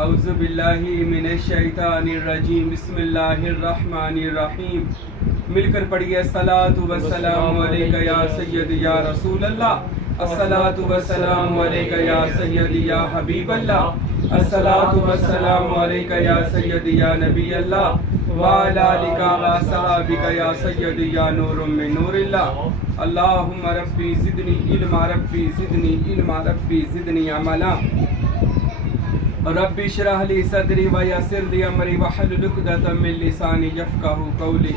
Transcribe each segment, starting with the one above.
اعوذ باللہ من الشیطان الرجیم بسم اللہ الرحمن الرحیم. مل کر پڑھیے الصلاۃ والسلام علیک یا سید یا رسول اللہ، الصلاۃ والسلام علیک یا سید یا حبیب اللہ، الصلاۃ والسلام علیک یا سید یا نبی اللہ وعلی آلک واصحابک یا سید یا نور من نور اللہ. اللہم ربی زدنی علما، ربی زدنی علما، ربی زدنی عملا. ربی اشرح لی صدری ویسر لی امری واحلل عقدۃ من لسانی یفقہوا قولی.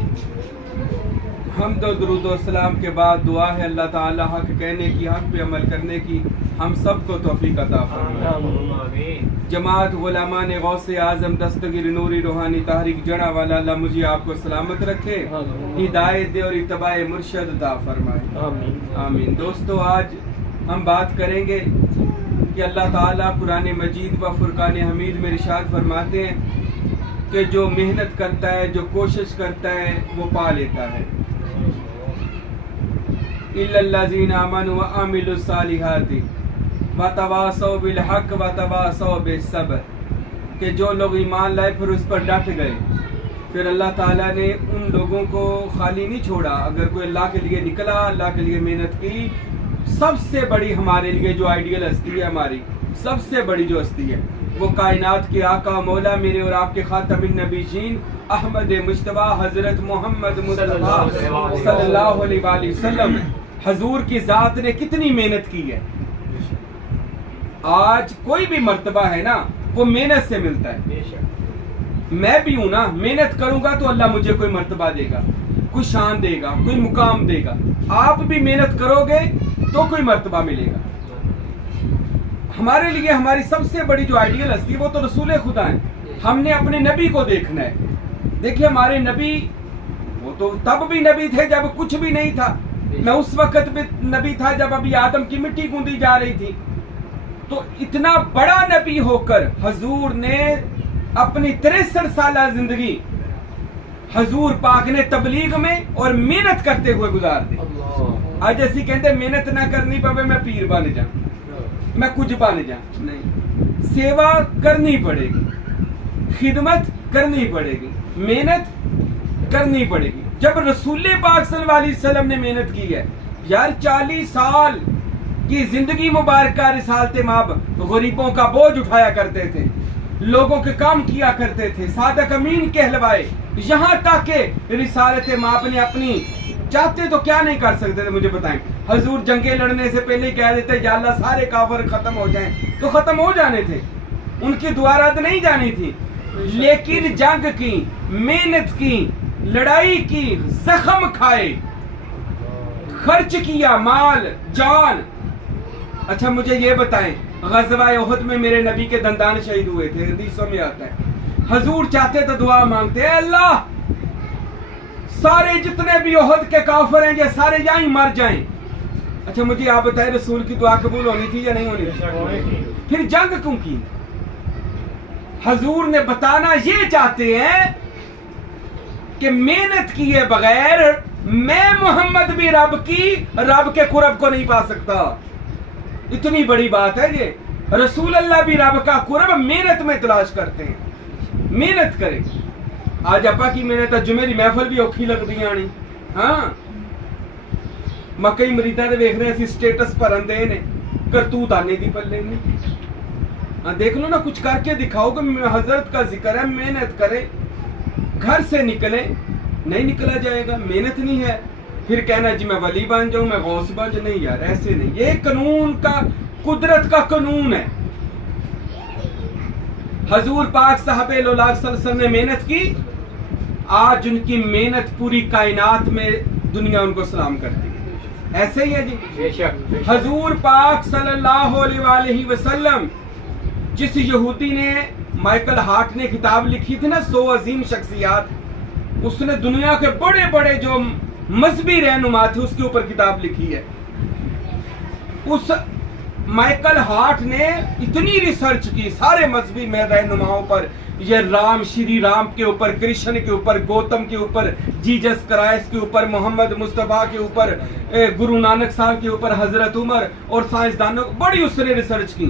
حمد و درود و سلام کے بعد دعا ہے اللہ تعالی حق کہنے کی، حق پہ عمل کرنے کی ہم سب کو توفیق عطا فرمائے. جماعت علماء غوث اعظم دستگیر نوری روحانی تحریک جڑا والا اللہ مجھے آپ کو سلامت رکھے، ہدایت دے اور اتباع مرشد عطا فرمائے. آمین. دوستو، آج ہم بات کریں گے کہ اللہ تعالیٰ قرآن مجید و فرقان حمید میں ارشاد فرماتے ہیں کہ جو محنت کرتا ہے، جو کوشش کرتا ہے، وہ پا لیتا ہے. اِلَّا الَّذِينَ آمَنُوا وَعَمِلُوا الصَّالِحَاتِ وَتَوَاصَوْا بِالْحَقِّ وَتَوَاصَوْا بِالصَّبْرِ. کہ جو لوگ ایمان لائے پھر اس پر ڈٹ گئے. پھر اللہ تعالیٰ نے ان لوگوں کو خالی نہیں چھوڑا. اگر کوئی اللہ کے لیے نکلا، اللہ کے لیے محنت کی، سب سے بڑی ہمارے لیے جو آئیڈیل ہستی ہے، ہماری سب سے بڑی جو ہستی ہے، وہ کائنات کے آقا مولا میرے اور آپ کے خاتم النبیین احمد مجتبیٰ حضرت محمد مصطفیٰ صلی اللہ علیہ وآلہ وسلم. حضور کی ذات نے کتنی محنت کی ہے. آج کوئی بھی مرتبہ ہے نا، وہ محنت سے ملتا ہے. میں بھی ہوں نا، محنت کروں گا تو اللہ مجھے کوئی مرتبہ دے گا، کوئی شان دے گا، کوئی مقام دے گا. آپ بھی محنت کرو گے تو کوئی مرتبہ ملے گا. ہمارے لیے ہماری سب سے بڑی جو آئیڈیل ہستی ہے وہ تو رسول خدا ہیں. ہم نے اپنے نبی کو دیکھنا ہے. دیکھیے ہمارے نبی، وہ تو تب بھی نبی تھے جب کچھ بھی نہیں تھا. میں اس وقت بھی نبی تھا جب ابھی آدم کی مٹی گوندی جا رہی تھی. تو اتنا بڑا نبی ہو کر حضور نے اپنی 63 سالہ زندگی حضور پاک نے تبلیغ میں اور محنت کرتے ہوئے گزار دی. آج ایسی کہتے محنت نہ کرنی پوے میں پیر بن جا، میں کچھ بن جا. نہیں، سیوا کرنی پڑے گی، خدمت کرنی پڑے گی، محنت کرنی پڑے گی. جب رسول پاک صلی اللہ علیہ وسلم نے محنت کی ہے یار، 40 سال کی زندگی مبارکہ رسالت مآب غریبوں کا بوجھ اٹھایا کرتے تھے، لوگوں کے کام کیا کرتے تھے، صادق امین کہلوائے. یہاں تک کہ رسالت مآب نے اپنی چاہتے تو کیا نہیں کر سکتے تھے، مجھے بتائیں. حضور جنگیں لڑنے سے پہلے ہی کہہ دیتے یا اللہ سارے کافر ختم ہو جائیں، تو ختم ہو جانے تھے. ان کی دعا رد نہیں جانی تھی. لیکن جنگ کی، محنت کی، لڑائی کی، زخم کھائے، خرچ کیا مال جان. اچھا مجھے یہ بتائیں، غزوہ احد میں میرے نبی کے دندان شہید ہوئے تھے، حدیثوں میں آتا ہے. حضور چاہتے تو دعا مانگتے، اے اللہ سارے جتنے بھی احد کے کافر ہیں یہ سارے یہیں مر جائیں. اچھا مجھے آپ بتائیں، رسول کی دعا قبول ہونی تھی یا نہیں ہونی تھی؟ پھر جنگ کیوں کی؟ حضور نے بتانا یہ چاہتے ہیں کہ محنت کیے بغیر میں محمد بھی رب کے قرب کو نہیں پا سکتا. اتنی بڑی بات ہے یہ. رسول اللہ بھی رب کا قرب محنت میں تلاش کرتے ہیں. محنت کریں. آج اپا کی محنت جمعے دی محفل بھی اوکھی لگ دی آنی. ہاں مکئی مریداں دے ویکھ رہے اسی سٹیٹس پر اندے نے کرتوت آنے دی پلے نے. ہاں دیکھ لو نا، کچھ کر کے دکھاؤ کہ حضرت کا ذکر ہے. محنت کرے، گھر سے نکلے، نہیں نکلا جائے گا. محنت نہیں ہے پھر کہنا جی میں ولی بن جاؤں، میں غوث بن جاؤں. نہیں یار، ایسے نہیں. یہ قانون کا، قدرت کا قانون ہے. حضور پاک صاحب لولاک صلی اللہ علیہ وسلم نے محنت کی. آج ان کی محنت پوری کائنات میں دنیا ان کو سلام کرتی ہے. ایسے ہی ہے جی. حضور پاک صلی اللہ علیہ وآلہ وسلم، جس یہودی نے، مائیکل ہارٹ نے کتاب لکھی تھی نا 100 عظیم شخصیات، اس نے دنیا کے بڑے بڑے جو مذہبی رہنما تھے اس کے اوپر کتاب لکھی ہے. اس مائیکل ہارٹ نے اتنی ریسرچ کی سارے مذہبی رہنماؤں پر، یہ رام، شری رام کے اوپر، کرشن کے اوپر، گوتم کے اوپر، جیجس کرائسٹ کے اوپر، محمد مصطفیٰ کے اوپر، گرو نانک صاحب کے اوپر، حضرت عمر اور سائنسدانوں، بڑی اس نے ریسرچ کی.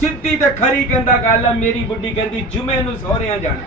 ਸਿੱਧੀ ਤੇ ਖਰੀ ਕਹਿੰਦਾ ਗੱਲ ਹੈ। ਮੇਰੀ ਬੁੱਢੀ ਕਹਿੰਦੀ ਜੁਮੇ ਨੂੰ ਸਹੁਰਿਆਂ ਜਾਣਾ,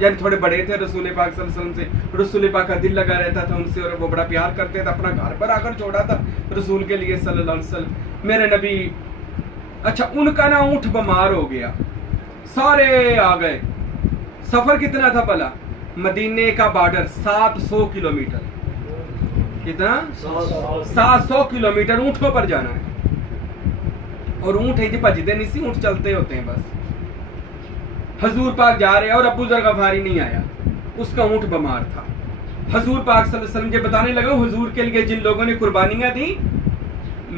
یعنی تھوڑے بڑے تھے رسول پاک صلی اللہ علیہ وسلم سے, رسول پاک کا دل لگا رہتا تھا ان سے اور وہ بڑا پیار کرتے تھے, اپنا گھر پر آ کر چھوڑا تھا رسول کے لیے صلی اللہ علیہ وسلم. میرے نبی, اچھا ان کا نا اونٹ بیمار ہو گیا, سارے آ گئے. سفر کتنا تھا بھلا؟ مدینے کا بارڈر 700 کلومیٹر. کتنا؟ 700 کلومیٹر اونٹوں پر جانا ہے. اور اونٹ ہی بجتے نہیں سی, اونٹ چلتے ہوتے ہیں بس. حضور پاک جا رہے ہیں اور ابو ذر غفاری نہیں آیا, اس کا اونٹ بیمار تھا. حضور پاک صلی اللہ علیہ وسلم کے بتانے لگا حضور کے لیے جن لوگوں نے قربانیاں دی,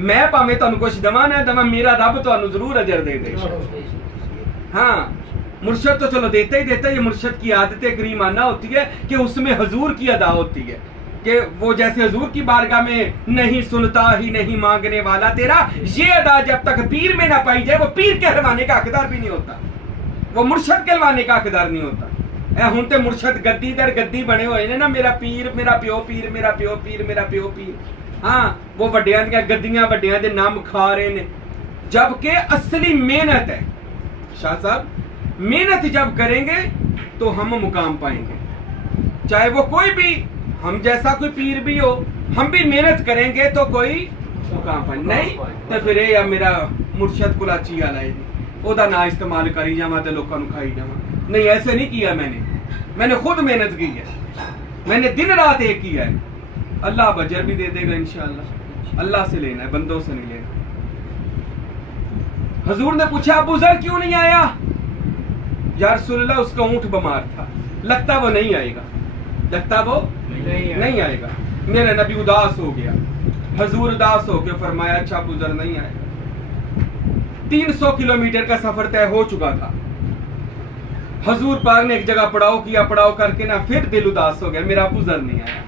میں پاویں تانوں کچھ دواں نہ دواں, میرا رب تانوں ضرور اجر دے دے. ہاں مرشد تو چلو دیتا ہی دیتا ہے, یہ مرشد کی عادت کریمانہ ہوتی ہے کہ اس میں حضور کی ادا ہوتی ہے کہ وہ جیسے حضور کی بارگاہ میں نہیں سنتا ہی نہیں مانگنے والا تیرا, یہ ادا جب تک پیر میں نہ پائی جائے وہ پیر کہلوانے کا حقدار بھی نہیں ہوتا, وہ مرشد کہلوانے کا حقدار نہیں ہوتا. اے ہن تے مرشد گدی در گدی بنے ہوئے نے نا, میرا پیر میرا پیو پیر میرا پیو پیر میرا پیو پیر. ہاں وہ وڈیاں دیاں گدیاں وڈیاں دے نام کھا رہے نے, جبکہ اصلی محنت ہے شاہ صاحب, محنت جب کریں گے تو ہم مقام پائیں گے. چاہے وہ کوئی بھی ہم جیسا کوئی پیر بھی ہو, ہم بھی محنت کریں گے تو کوئی مقام پائیں. نہیں تو پھر یہ میرا مرشد کلاچی والا ہے او دا نا استعمال کری جاواں تے لوکاں نوں کھائی جاواں. نہیں ایسے نہیں کیا میں نے خود محنت کی ہے, میں نے دن رات ایک کیا ہے. اللہ بجر بھی دے دے گا انشاءاللہ, اللہ سے لینا ہے, بندوں سے نہیں لینا. حضور نے پوچھا ابو ذر کیوں نہیں آیا؟ یا رسول اللہ اس کا اونٹ بیمار تھا, لگتا وہ نہیں آئے گا, لگتا وہ نہیں آئے گا. میرا نبی اداس ہو گیا. حضور اداس ہو کے فرمایا اچھا ابو ذر نہیں آئے گا. 300 کلومیٹر کا سفر طے ہو چکا تھا. حضور پاک نے ایک جگہ پڑاؤ کیا, پڑاؤ کر کے نا پھر دل اداس ہو گیا, میرا ابو ذر نہیں آیا.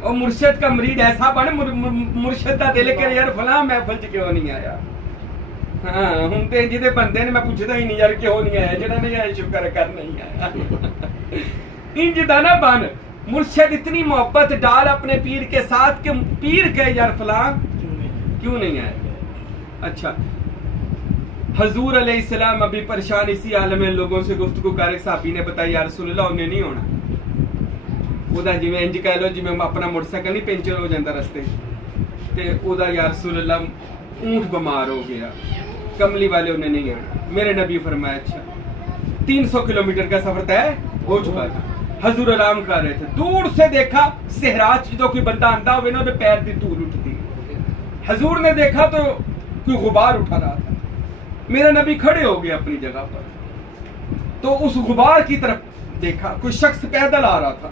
اور مرشد کا مرید ایسا بنے, مرشد کا دل کرے یار فلاں محفل چ کیوں نہیں آیا. ہاں ہوں تے جدے بندے نے میں پوچھدا ہی نہیں یار کیوں نہیں آیا, جڑا نہیں آیا شکر کر نہیں آیا. انج دا نہ بن, مرشد اتنی محبت ڈال اپنے پیر کے ساتھ کہ پیر کہے یار فلاں کیوں نہیں آیا. اچھا حضور علیہ السلام ابھی پریشان اسی عالم میں لوگوں سے گفتگو کر رہے, صحابی نے بتایا یا رسول اللہ انہیں نہیں ہونا. وہ دا جی میں انج کہہ لو جی میں اپنا موٹر سائیکل نہیں پنچر ہو جاتا رستے تے او دا یا رسول اللہ اونٹ بیمار ہو گیا, کملی والے انہیں نہیں آنا. میرے نبی فرمایا اچھا. 300 کلومیٹر کا سفر طے ہو چکا تھا. حضور آرام کر رہے تھے, دور سے دیکھا صحرا جدو کوئی بندہ آندا ہوئے نا تو پیر دی دھول اٹھتی. حضور نے دیکھا تو کوئی غبار اٹھا رہا تھا. میرا نبی کھڑے ہو گئے اپنی جگہ پر, تو اس غبار کی طرف دیکھا, کوئی شخص پیدل آ رہا تھا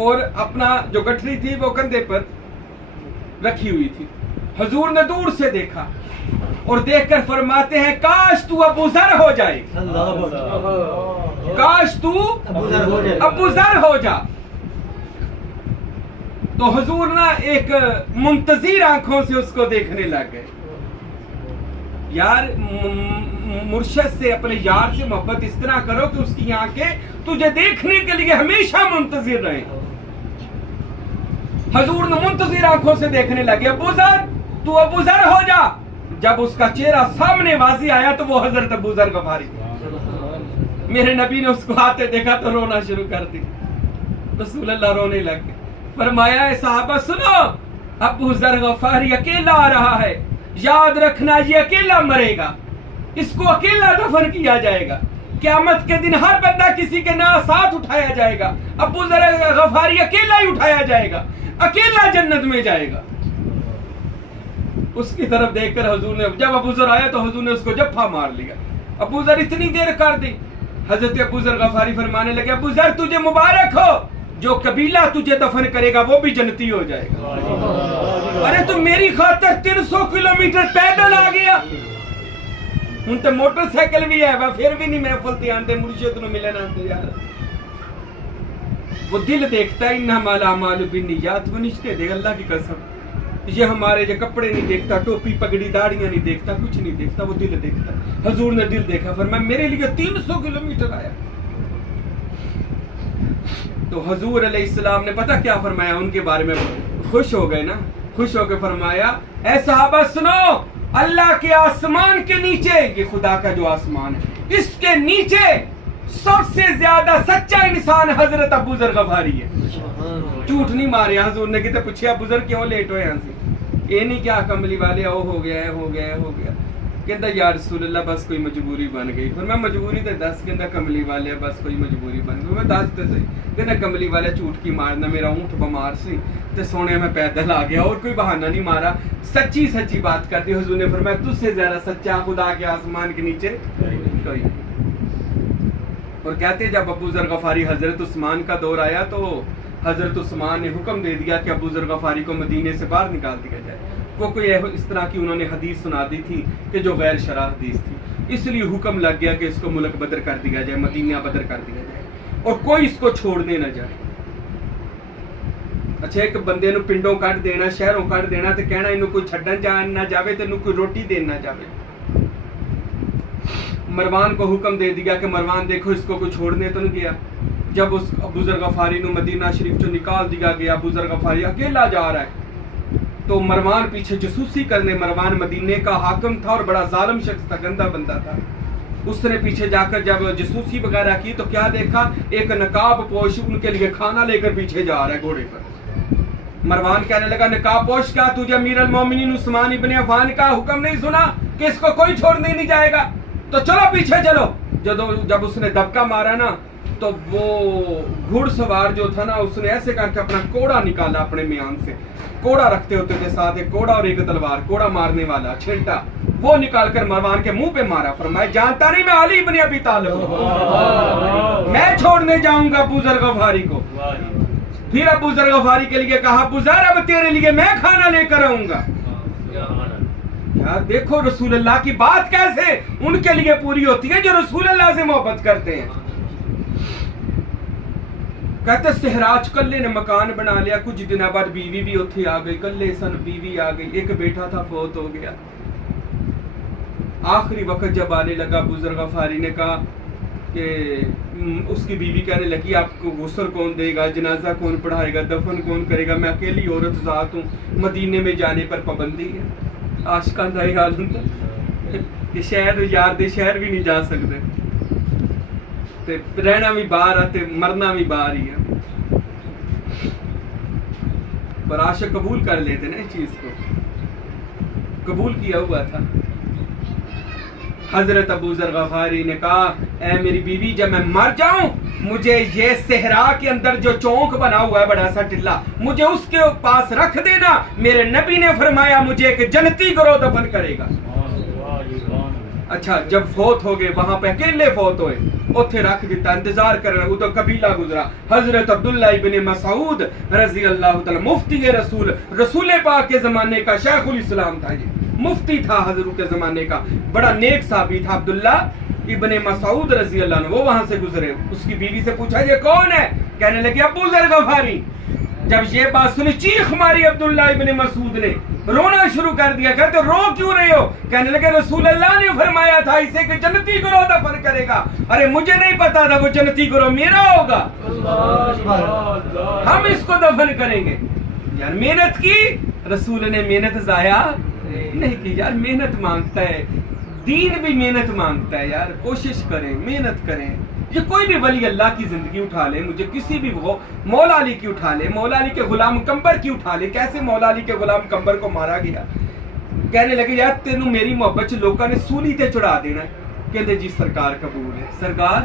اور اپنا جو گٹھری تھی وہ کندھے پر رکھی ہوئی تھی. حضور نے دور سے دیکھا اور دیکھ کر فرماتے ہیں کاش تو ابو ذر ہو جائے, کاش تو ابو ذر ہو جا. تو حضور نا ایک منتظر آنکھوں سے اس کو دیکھنے لگ گئے. یار مرشد سے اپنے یار سے محبت اس طرح کرو کہ اس کی آنکھیں تجھے دیکھنے کے لیے ہمیشہ منتظر رہیں. حضور نے منتظر آنکھوں سے دیکھنے لگے, ابو ذر تو ابو ذر ہو جا. جب اس کا چہرہ سامنے واضح آیا تو وہ حضرت ابو ذر غفاری. میرے نبی نے اس کو آتے دیکھا تو رونا شروع کر دی. رسول اللہ رونے لگ گئے. فرمایا اے صحابہ سنو, ابو ذر غفاری اکیلا آ رہا ہے, یاد رکھنا یہ اکیلا مرے گا, اس کو اکیلا دفن کیا جائے گا. قیامت کے دن ہر بندہ کسی کے ساتھ اٹھایا جائے گا, ابو ذر غفاری اکیلا ہی اٹھایا جائے گا, اکیلا جنت میں جائے گا. اس کی طرف دیکھ کر حضور نے, جب ابو ذر آیا تو حضور نے اس کو جفا مار لیا. ابو ذر اتنی دیر کر دی. حضرت ابو ذر غفاری فرمانے لگے ابو ذر تجھے مبارک ہو, جو قبیلہ تجھے دفن کرے گا وہ بھی جنتی ہو جائے گا. ارے تو میری خاطر 300 کلومیٹر پیدل آ گیا. ہوں تو موٹر سائیکل بھی ہے پھر بھی نہیں محفل تے آندے, مرشد نو ملن آندے. یار وہ دل دیکھتا ہے, انما الاعمال بالنیات, وہ نشتے دے اللہ کی قسم. یہ ہمارے جو کپڑے نہیں دیکھتا, ٹوپی پگڑی داڑیاں نہیں دیکھتا, کچھ نہیں دیکھتا, وہ دل دیکھتا. حضور نے دل دیکھا, فرمایا میرے لیے 300 کلومیٹر آیا. تو حضور علیہ السلام نے پتہ کیا فرمایا ان کے بارے میں, خوش ہو گئے نا, خوش ہو کے فرمایا اے صحابہ سنو, اللہ کے آسمان کے نیچے, یہ خدا کا جو آسمان ہے اس کے نیچے سب سے زیادہ سچا انسان حضرت ابو ذر غفاری ہے. جھوٹ نہیں مارے. حضور نے کہتے پوچھے ابو ذر کیوں لیٹ ہوئے یہاں سے؟ یہ نہیں کیا کملی والے ہو گیا. کہتا یا رسول اللہ بس کوئی مجبوری بن گئی. پھر میں مجبوری تے دس. کہتا کملی والے بس کوئی مجبوری بن گئی. میں دس تے صحیح. کہتا کملی والے جھوٹ کی مارنا, میرا اونٹ بیمار سی تے سونے میں پیدل آ گیا, اور کوئی بہانہ نہیں مارا, سچی بات کرتی. حضور نے فرمایا تجھ سے زیادہ سچا خدا کے آسمان کے نیچے کوئی. اور کہتے جب ابو ذر غفاری حضرت عثمان کا دور آیا تو حضرت عثمان نے حکم دے دیا کہ ابو ذر غفاری کو مدینے سے باہر نکال دیا جائے. کوئی اس طرح کی انہوں نے حدیث سنا دی تھی کہ جو غیر شرع حدیث تھی, اس لیے حکم لگ گیا کہ اس کو ملک بدر کر دیا جائے, مدینہ بدر کر دیا جائے, اور کوئی اس کو چھوڑنے نہ جائے. اچھا ایک بندے نو پنڈوں کٹ دینا, شہروں کٹ دینا تے کہنا انہوں کوئی چھڈن جان نہ جاوے تے انہوں کوئی روٹی دین نہ جاوے. مروان کو حکم دے دیا کہ مروان دیکھو اس کو کوئی چھوڑنے تو نہیں گیا. جب اس ابو ذر غفاری نو مدینہ شریف چوں نکال دیا گیا, ابو ذر غفاری اکیلا جا رہا ہے, تو مروان پیچھے جاسوسی کرنے. مروان مدینے کا حاکم تھا اور بڑا ظالم شخص تھا, گندا بندہ تھا. اس نے پیچھے جا کر جب جاسوسی وغیرہ کی تو کیا دیکھا, ایک نقاب پوش ان کے لیے کھانا لے کر پیچھے جا رہا ہے گھوڑے پر. مروان کہنے لگا نقاب پوش کیا تجھے امیر المومنین عثمان ابن عفان کا حکم نہیں سنا کہ اس کو کوئی چھوڑنے نہیں جائے گا, تو چلو پیچھے چلو. جب اس نے دبکا مارا نا تو وہ گھڑ سوار جو تھا نا, اس نے ایسے کر کے اپنا کوڑا نکالا اپنے میان سے. کوڑا رکھتے ہوتے تھے ساتھ, ایک کوڑا اور ایک تلوار, کوڑا مارنے والا چھلٹا, وہ نکال کر مروان کے منہ پہ مارا. فرمایا جانتا نہیں میں علی ابن ابی طالب ہوں, میں چھوڑنے جاؤں گا ابو ذر غفاری کو. پھر ابو ذر غفاری کے لیے کہا ابو ذر اب تیرے لیے میں کھانا لے کر آؤں گا. دیکھو رسول اللہ کی بات کیسے ان کے لیے پوری ہوتی ہے جو رسول اللہ سے محبت کرتے ہیں. کہتے سہراج کلے نے مکان بنا لیا, کچھ دن بعد بیوی بھی اتھی آ گئی, کلے سن بیوی آ گئی, ایک بیٹا تھا فوت ہو گیا. آخری وقت جب آنے لگا ابو ذر غفاری نے کہا کہ اس کی بیوی کہنے لگی آپ کو غسل کون دے گا, جنازہ کون پڑھائے گا, دفن کون کرے گا, میں اکیلی عورت ذات ہوں, مدینے میں جانے پر پابندی ہے. عاشقاں دا یہ حال ہوندا کہ شہر یار دے شہر بھی نہیں جا سکتے, تے رہنا بھی باہر ہے تے مرنا بھی باہر ہی ہے. پر عاشق قبول کر لیتے نا اس چیز کو, قبول کیا ہوا تھا. حضرت ابو ذر غفاری نے کہا اے میری بیوی جب میں مر جاؤں مجھے یہ صحرا کے اندر جو چونک بنا ہوا ہے بڑا سا ٹلہ, مجھے اس کے پاس رکھ دینا. میرے نبی نے فرمایا مجھے ایک جنتی گروہ دفن کرے گا. اچھا جب فوت ہو گئے, وہاں پہ اکیلے فوت ہوئے, اتھے رکھ دیتا, انتظار کر رہا. وہ تو قبیلہ گزرا. حضرت عبداللہ ابن مسعود رضی اللہ تعالی, مفتی رسول پاک کے زمانے کا شیخ الاسلام تھا, یہ مفتی تھا حضور کے زمانے کا, بڑا نیک صحابی تھا عبداللہ ابن مسعود رضی اللہ عنہ. وہ وہاں سے گزرے, اس کی بیوی سے پوچھا یہ کون ہے, کہنے لگے ابو ذر غفاری. جب یہ بات سنی چیخ ماری عبداللہ ابن مسعود نے, رونا شروع کر دیا. کہتے رو کیوں رہے ہو, کہنے لگے رسول اللہ نے فرمایا تھا اسے کہ جنتی گروہ دفن کرے گا. ارے مجھے نہیں پتا تھا وہ جنتی گروہ میرا ہوگا, ہم اس کو دفن کریں گے. یار محنت کی, رسول نے محنت ضائع نہیں کی. یار محنت مانگتا ہے, دین بھی محنت مانگتا ہے. یار کوشش کریں, محنت کریں. یہ کوئی بھی ولی اللہ کی زندگی اٹھا لے, مجھے کسی بھی مولا علی کی اٹھا لے, مولا علی کے غلام قمبر کی اٹھا لے. کیسے مولا علی کے غلام قمبر کو مارا گیا, کہنے لگے یار تینوں میری محبت چ لوگوں نے سولی تے چڑھا دینا. کہندے جی سرکار قبول ہے, سرکار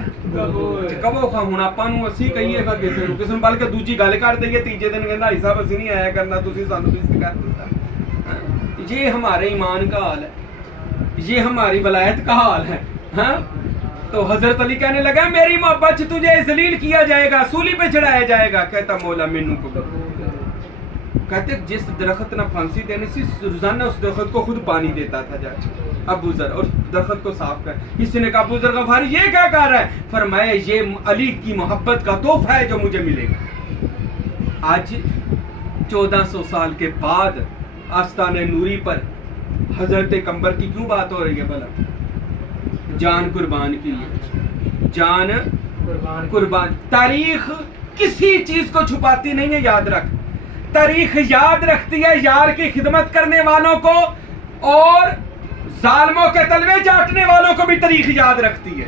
کبو خا ہن آپاں نوں اسی کہیے گا کسے نوں بلکہ دوجی گل کر دئیے, تیجے دن کہندا بھائی صاحب اسی نہیں آیا کرنا, تسی سانوں بھی کر دیتا. یہ ہمارے ایمان کا حال ہے, یہ ہماری ولایت کا حال ہے. ہاں تو حضرت علی کہنے لگا میری محبت تجھے ذلیل کیا جائے گا, سولی پہ چڑھایا جائے گا. کہتا مولا مینوں کو, کہتے جس درخت نہ پھانسی دینے سی روزانہ اس درخت کو خود پانی دیتا تھا جا ابو ذر, اور درخت کو صاف کر. کسی نے کہا ابو ذر غفاری یہ کیا کہہ رہا ہے, فرمایا یہ علی کی محبت کا تحفہ ہے جو مجھے ملے گا. آج 1400 سال کے بعد آستانِ نوری پر حضرت قمبر کی کیوں بات ہو رہی ہے بھلا؟ جان قربان کی لیے, جان قربان. تاریخ کسی چیز کو چھپاتی نہیں ہے, یاد رکھ. تاریخ یاد رکھتی ہے یار کی خدمت کرنے والوں کو, اور ظالموں کے تلوے چاٹنے والوں کو بھی تاریخ یاد رکھتی ہے.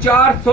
400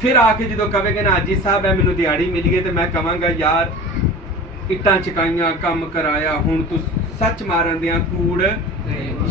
ਫਿਰ ਆ ਕੇ ਜਦੋਂ ਕਹੇਗਾ ਨਾ ਹਾਜੀ ਸਾਹਿਬ ਹੈ ਮੈਨੂੰ ਦਿਹਾੜੀ ਮਿਲ ਗਈ, ਤੇ ਮੈਂ ਕਹਾਂਗਾ ਯਾਰ ਇੱਟਾਂ ਚਕਾਈਆਂ ਕੰਮ ਕਰਾਇਆ, ਹੁਣ ਤੂੰ ਸੱਚ ਮਾਰਨ ਦਿਆਂ ਕੂੜ।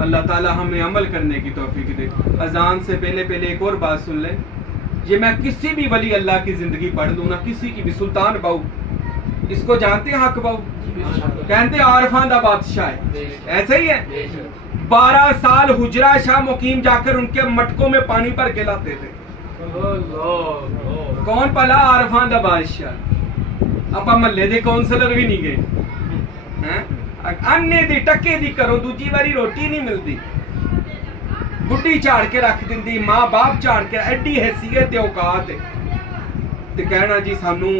اللہ تعالیٰ ہمیں عمل کرنے کی توفیق دے. اذان سے پہلے ایک اور بات سن لیں. یہ میں کسی بھی ولی اللہ کی زندگی پڑھ دوں نا, کسی کی بھی, سلطان باؤ اس کو جانتے ہیں, حق باؤ کہتے ہیں عارفاں دا بادشاہ ہے, ایسے ہی ہے. 12 سال حجرہ شاہ مقیم جا کر ان کے مٹکوں میں پانی پر کھلاتے تھے. کون پلا عارفاں دا بادشاہ. آپ محلے دے کونسلر بھی نہیں گئے, انے دی ٹکے دی کرو, دوجی واری روٹی نہیں ملتی. بڈی چاڑ کے رکھ دیندی, ماں باپ چاڑ کے, ایڈی حیثیت اوقات تے کہنا جی سانو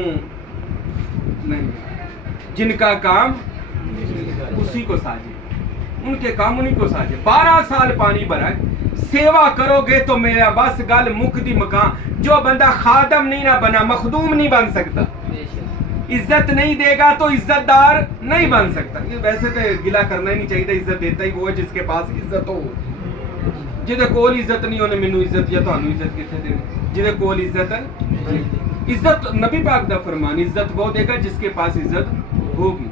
نہیں. جن کا کام اسی کو ساجے, ان کے کام انہیں کو ساجے. 12 سال پانی بھرا, سیوا کرو گے تو میرا بس گل مک دی مکان. جو بندہ خادم نہیں نہ بنا مخدوم نہیں بن سکتا, عزت نہیں دے گا تو عزت دار نہیں بن سکتا. ویسے تو گلا کرنا ہی نہیں چاہیے, عزت دیتا ہی وہ ہے جس کے پاس عزت ہو. جہدے کول عزت نہیں ہونے مینوں عزت یا تانوں عزت کتنے دے. جہدے کول عزت ہے, عزت نبی پاک دا فرمان, عزت وہ دے گا جس کے پاس عزت ہوگی.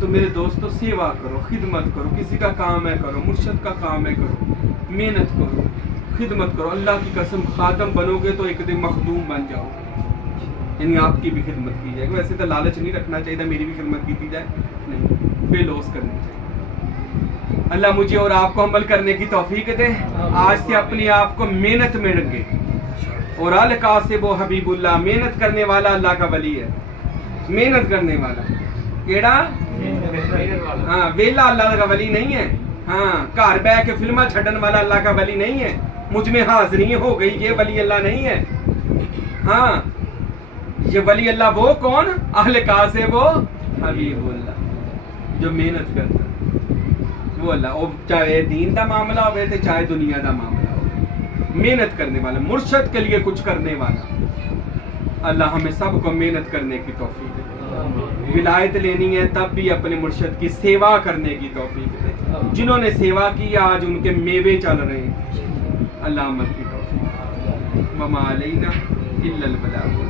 تو میرے دوستو سیوا کرو, خدمت کرو, کسی کا کام ہے کرو, مرشد کا کام ہے کرو, محنت کرو, خدمت کرو. اللہ کی قسم خادم بنو گے تو ایک دن مخدوم بن جاؤ گے, یعنی آپ کی بھی خدمت کی جائے گی. ویسے تو لالچ نہیں رکھنا چاہیے میری بھی خدمت کی جائے, نہیں, بے لوس کرنی چاہیے. اللہ مجھے اور آپ کو عمل کرنے کی توفیق دے. آج سے اپنے آپ کو محنت میں رکھے. اور القاسب و حبیب اللہ, محنت کرنے والا اللہ کا ولی ہے. محنت کرنے والا کیڑا, ہاں ویلا اللہ کا ولی نہیں ہے. ہاں گھر بہ کے فلمیں چھڈن والا اللہ کا ولی نہیں ہے. مجھ میں حاضری ہو گئی, یہ ولی اللہ نہیں ہے. ہاں یہ ولی اللہ وہ کون, اہل قاسب و حبیب اللہ, جو محنت کرتا وہ اللہ. اور چاہے دین دا معاملہ ہوئے تھے چاہے دنیا دا معاملہ ہو, محنت کرنے والا, مرشد کے لیے کچھ کرنے والا. اللہ ہمیں سب کو محنت کرنے کی توفیق دے. ولایت لینی ہے تب بھی اپنے مرشد کی سیوا کرنے کی توفیق دے. جنہوں نے سیوا کی آج ان کے میوے چل رہے ہیں. اللہ عمل کی توفیق. وما علینا الا البلاغ.